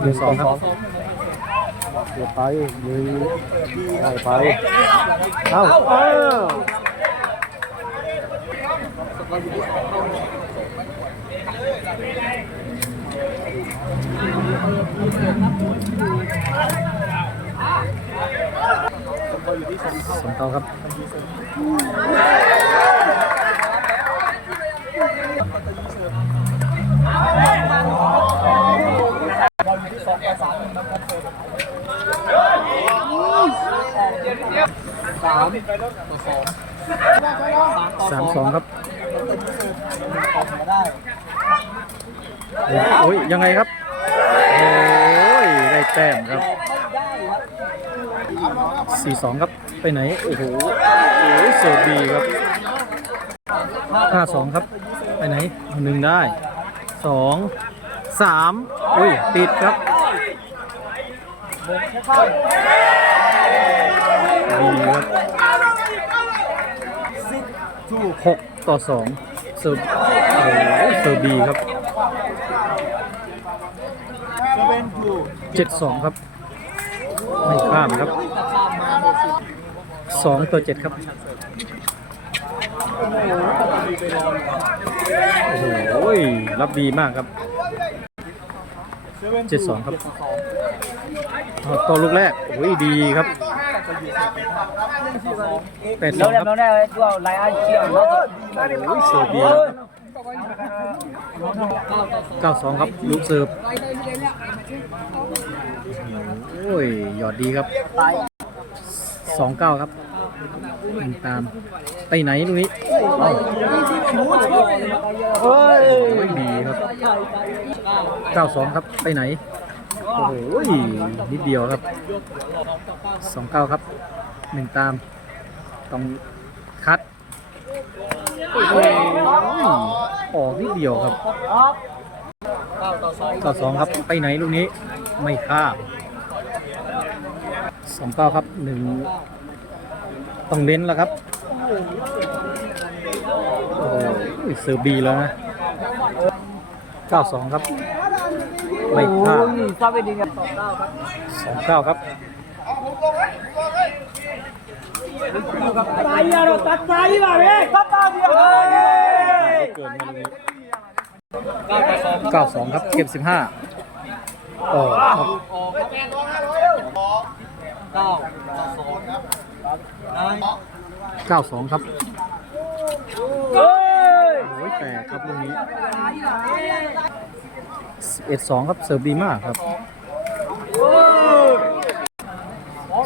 หนึ่งสองครับเดี๋ยวไปหนึ่งได้ไปเอ้าเอ้าสองเาครับสามสองครับโอ้ยยังไงครับ โอ้ยได้แต้มครับสี่สองครับไปไหน โอ้โหโอ้โหเสิร์ฟดีครับห้าสองครับ ไปไหนหนึ่งได้สองสามอุ้ย ติดครับดีครับ หกต่อสองเสิร์ฟโอ้โหเสิร์ฟดีครับเจ็ดสองครับ ไม่ข้ามครับสองต่อเจ็ดครับโอ้โหรับดีมากครับ เจ็ดสองครับเอาตัวลูกแรกโอ้ยดีครับแปดสองครับ nó đây cho lại ăn chiều nó โอ้ยเสิร์ฟดีเก้าสองครับลูกเสิร์ฟโอ้ยหยอดดีครับสองเก้าครับ ยิงตามไปไหนลูกนี้เอ้าโอ้ยดีครับเก้าสองครับไปไหนโอ้โหนิดเดียวครับสองเก้าครับหนึ่งตามต้องคัดโอ้โหอกนิดเดียวครับต่อสองครับไปไหนลูกนี้ไม่ข้ามสองเก้าครับหนึ่ง ต้องเน้นแล้วครับโอ้โหเสือบีแล้วนะเก้าสองครับ ไม่ข้าม sao bên đi gặp สองเก้าครับ tay ra rồi tắt tay vào đi tắt tay đi เกินมาเลยเก้าสองครับ เก็บสิบห้าโอ้ครับ เก้าสองครับโอ้ยแตกครับลูกนี้เอ็ดสองครับ เสิร์ฟดีมากครับ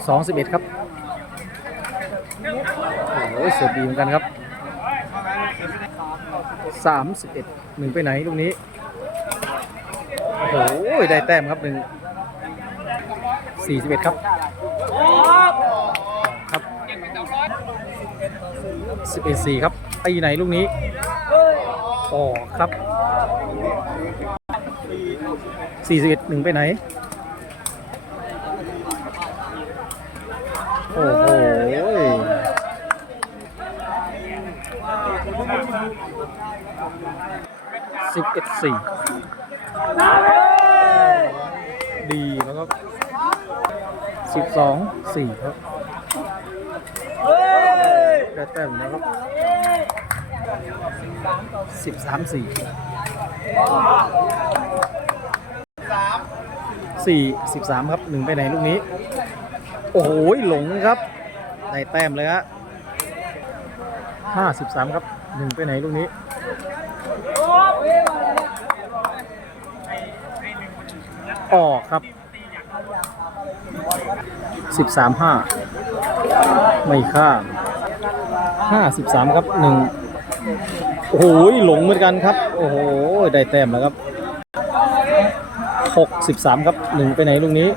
สองสิบเอ็ดครับ โอ้ยเสิร์ฟดีเหมือนกันครับสามสิบเอ็ดหนึ่งไปไหนลูกนี้ โอ้โหได้แต้มครับหนึ่งสี่สิบเอ็ดครับ ครับสิบเอ็ดสี่ครับไปไหนลูกนี้อ๋อครับสี่สิบเอ็ดหนึ่งไปไหน โอ้โหสิบเอ็ดสี่ดีแล้วครับ สิบสองสี่ครับได้แต้มนะครับสิบสามสี่สี่สิบสามครับหนึ่งไปไหนลูกนี้ โอ้โหหลงครับได้แต้มเลยฮะห้าสิบสามครับหนึ่งไปไหนลูกนี้ออกครับ สิบสามห้าไม่ข้ามห้าสิบสามครับหนึ่งโอ้โหหลงเหมือนกันครับ โอ้โหได้แต้มแล้วครับหกสิบสามครับหนึ่งไปไหนลูกนี้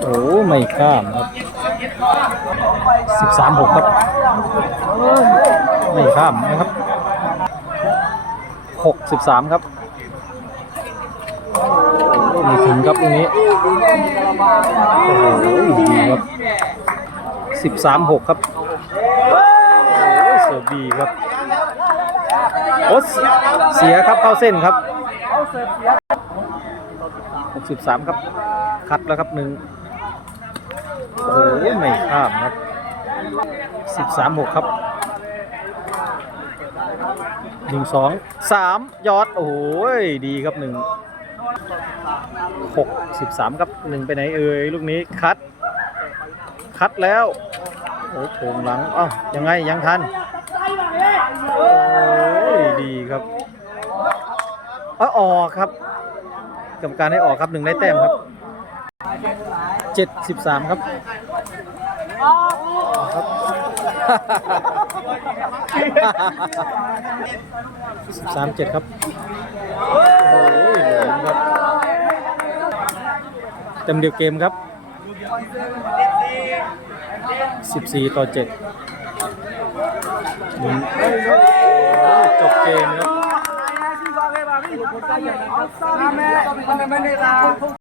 โอ้ไม่ข้ามครับสิบสามหกครับไม่ข้ามนะครับหกสิบสามครับไม่ถึง ครับตรงนี้ โอ้โหดีครับสิบสามหกครับโอ้เสิร์ฟดีครับโอ้เสียเสียครับเข้าเส้นครับหกสิบสามครับ คัดแล้วครับหนึ่งโอ้โหไม่ข้ามครับสิบสามหกครับหนึ่งสองสามยอด โอ้โหดีครับหนึ่ง หกสิบสามครับหนึ่งไปไหนเอ่ยลูกนี้คัด คัดแล้วโอ้โหโผงหลังอ้าวยังไงยังทันโอ้ยดีครับเออออกครับกรรมการให้ออกครับหนึ่งได้แต้มครับเจ็ดสิบสามครับครับสิบสามเจ็ดครับโอ้ยหลงครับ ต็มเดียวเกมครับ 14 ต่อ 7 จบเกมครับ